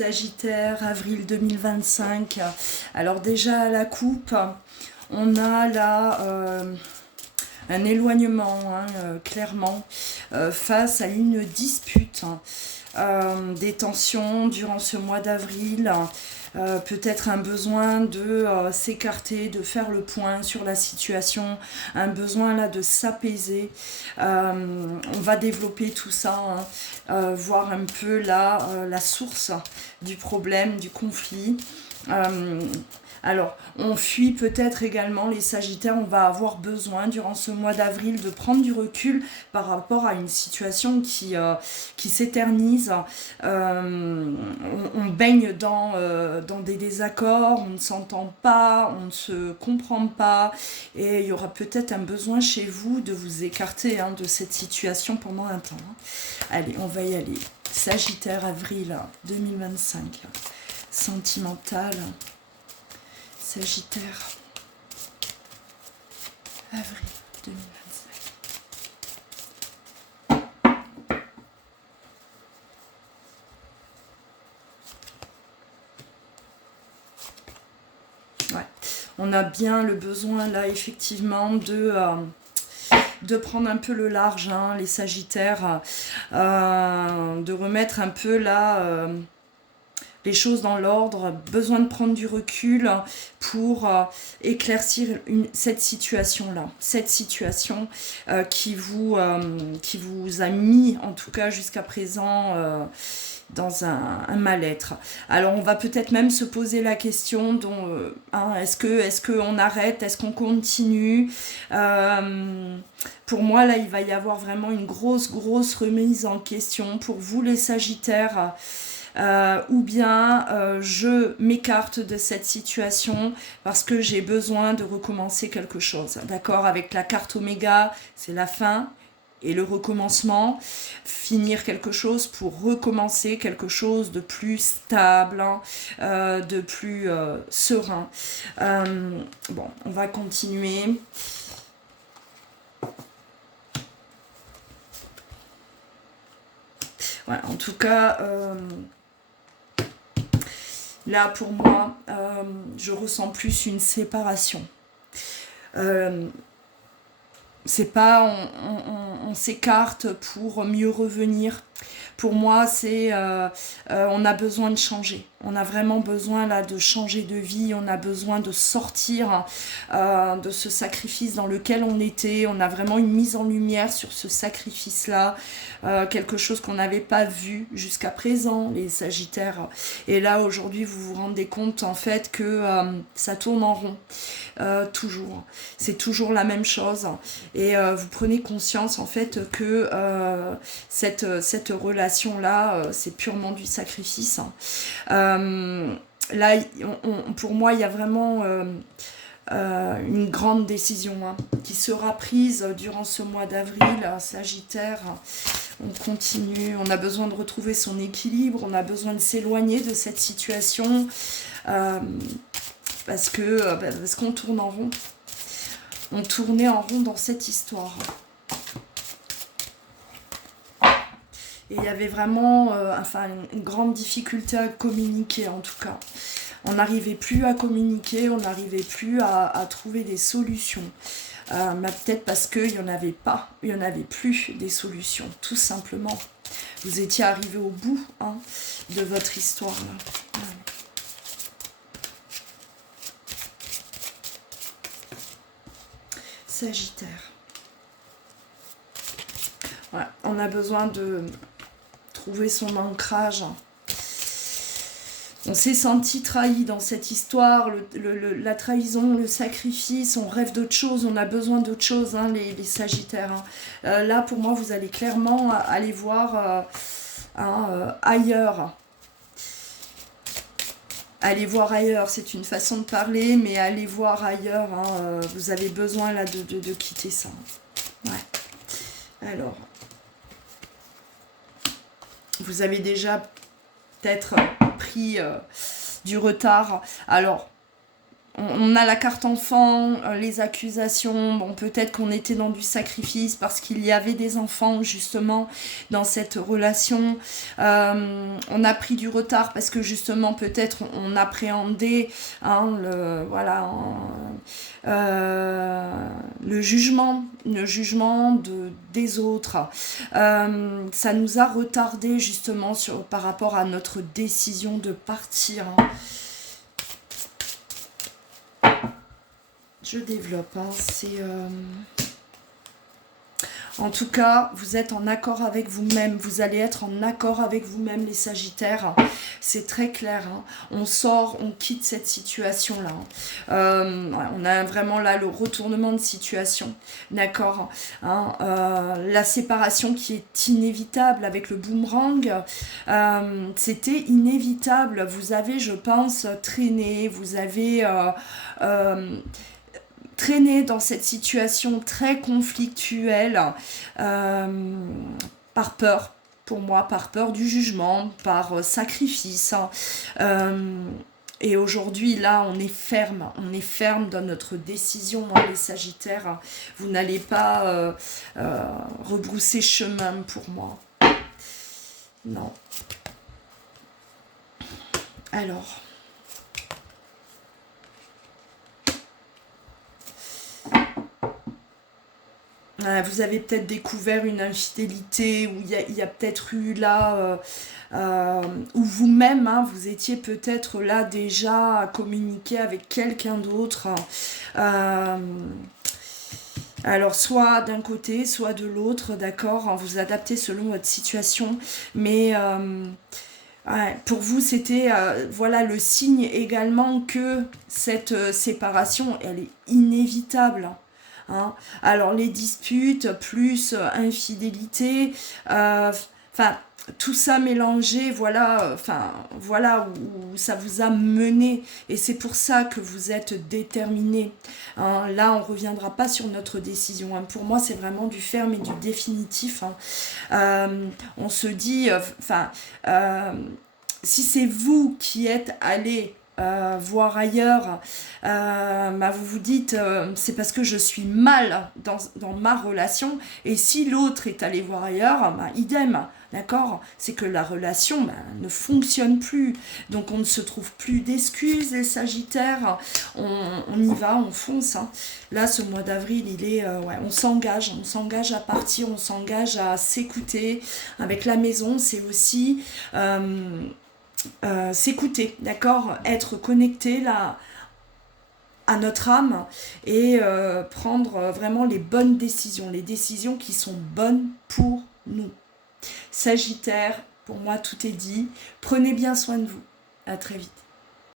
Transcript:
Sagittaire, avril 2025. Alors déjà à la coupe, on a là un éloignement, clairement, face à une dispute, des tensions durant ce mois d'avril. Peut-être un besoin de s'écarter, de faire le point sur la situation, un besoin là de s'apaiser. On va développer tout ça, voir un peu là la source du problème, du conflit. Alors, on fuit peut-être également les Sagittaires, on va avoir besoin durant ce mois d'avril de prendre du recul par rapport à une situation qui s'éternise. On baigne dans des désaccords, on ne s'entend pas, on ne se comprend pas, et il y aura peut-être un besoin chez vous de vous écarter de cette situation pendant un temps. Allez, on va y aller. Sagittaire, avril 2025, sentimental. Sagittaire, avril 2025. Ouais, on a bien le besoin là effectivement de prendre un peu le large, les Sagittaires, de remettre un peu là les choses dans l'ordre, besoin de prendre du recul pour éclaircir cette situation-là, cette situation qui vous a mis, en tout cas jusqu'à présent, dans un mal-être. Alors on va peut-être même se poser la question est-ce qu'on arrête, est-ce qu'on continue. Pour moi là il va y avoir vraiment une grosse remise en question pour vous les Sagittaires. Ou bien je m'écarte de cette situation parce que j'ai besoin de recommencer quelque chose. D'accord, avec la carte Oméga, c'est la fin et le recommencement, finir quelque chose pour recommencer quelque chose de plus stable, de plus serein. Bon, on va continuer. Voilà, en tout cas, là pour moi, je ressens plus une séparation. C'est pas on s'écarte pour mieux revenir. Pour moi, c'est on a besoin de changer. On a vraiment besoin là de changer de vie. On a besoin de sortir de ce sacrifice dans lequel on était. On a vraiment une mise en lumière sur ce sacrifice-là. Quelque chose qu'on n'avait pas vu jusqu'à présent, les Sagittaires. Et là, aujourd'hui, vous vous rendez compte en fait que ça tourne en rond. Toujours. C'est toujours la même chose. Et vous prenez conscience en fait que cette relation-là, c'est purement du sacrifice. Là, pour moi, il y a vraiment une grande décision qui sera prise durant ce mois d'avril. Sagittaire, on continue, on a besoin de retrouver son équilibre, on a besoin de s'éloigner de cette situation parce qu'on tourne en rond. On tournait en rond dans cette histoire. Et il y avait vraiment une grande difficulté à communiquer en tout cas. On n'arrivait plus à communiquer, on n'arrivait plus à trouver des solutions. Peut-être parce qu'il n'y en avait pas, il n'y en avait plus des solutions, tout simplement. Vous étiez arrivé au bout de votre histoire. Là. Sagittaire. Voilà, on a besoin de trouver son ancrage. On s'est senti trahi dans cette histoire, la trahison, le sacrifice, on rêve d'autre chose, on a besoin d'autre chose, les Sagittaires. Là, pour moi, vous allez clairement aller voir ailleurs. Allez voir ailleurs, c'est une façon de parler, mais allez voir ailleurs. Vous avez besoin là de quitter ça. Ouais. Alors, vous avez déjà peut-être pris du retard. Alors, on a la carte enfant, les accusations, bon peut-être qu'on était dans du sacrifice parce qu'il y avait des enfants justement dans cette relation. On a pris du retard parce que justement peut-être on appréhendait hein, le jugement des autres. Ça nous a retardé justement par rapport à notre décision de partir. Hein. Je développe, hein. En tout cas, vous êtes en accord avec vous-même, vous allez être en accord avec vous-même les Sagittaires, c'est très clair, hein. On sort, on quitte cette situation-là. On a vraiment là le retournement de situation, d'accord, hein, la séparation qui est inévitable avec le boomerang, c'était inévitable, vous avez, je pense, traîné, vous avez... traîner dans cette situation très conflictuelle par peur, pour moi, par peur du jugement, par sacrifice. Et aujourd'hui, là, on est ferme dans notre décision, hein, les Sagittaires. Vous n'allez pas rebrousser chemin pour moi. Non. Alors... vous avez peut-être découvert une infidélité, ou il y a peut-être eu là, où vous-même, hein, vous étiez peut-être là déjà à communiquer avec quelqu'un d'autre. Alors, soit d'un côté, soit de l'autre, d'accord, vous adaptez selon votre situation, mais... pour vous, c'était voilà le signe également que cette séparation, elle est inévitable. Hein. Alors les disputes, plus infidélité, tout ça mélangé, voilà, voilà où ça vous a mené. Et c'est pour ça que vous êtes déterminé. Hein. Là, on ne reviendra pas sur notre décision. Hein. Pour moi, c'est vraiment du ferme et du définitif. Hein. On se dit, si c'est vous qui êtes allé voir ailleurs, vous vous dites c'est parce que je suis mal dans ma relation, et si l'autre est allé voir ailleurs, idem, d'accord, c'est que la relation ne fonctionne plus, donc on ne se trouve plus d'excuses les Sagittaires, on y va, on fonce, hein. Là ce mois d'avril il est on s'engage à partir, on s'engage à s'écouter. Avec la maison, c'est aussi s'écouter, d'accord, être connecté là à notre âme, et prendre vraiment les bonnes décisions, les décisions qui sont bonnes pour nous. Sagittaire, pour moi tout est dit, prenez bien soin de vous, à très vite.